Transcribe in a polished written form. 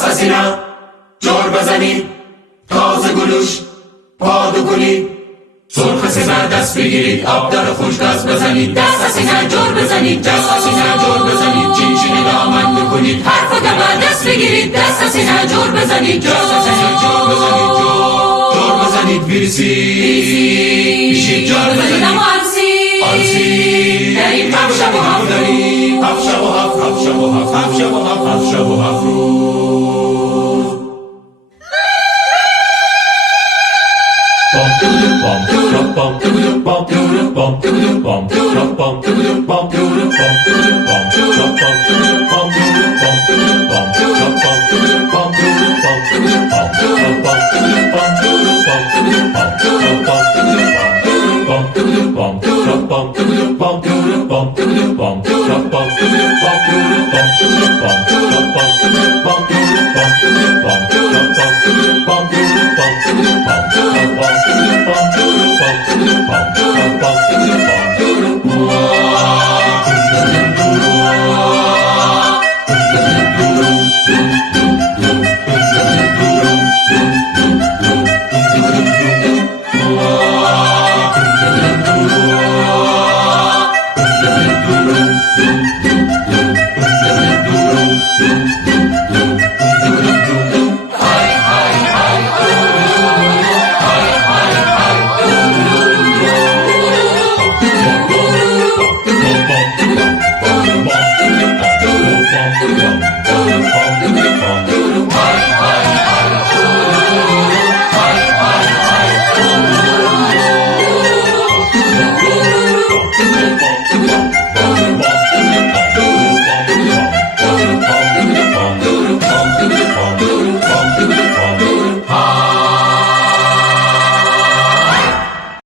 دست از سینه جار بزنید، تازه گلوش پادو کنید، سرخ سزر دست بگیرید، آب داره خوش دست بزنید، دست از سینه جار بزنید، دست از سینه جار بزنید، چین دامن بکنید، حرف و گبر دست بگیرید، دست از سینه جار بزنید، دست از سینه جار بزنید، جار بزنید، ویرسی بشید جار بزنید، اما عروسی در این هفت شب و هفت روز، هفت شب و هفت شب و هفت شب و هفت شب و هفت روز.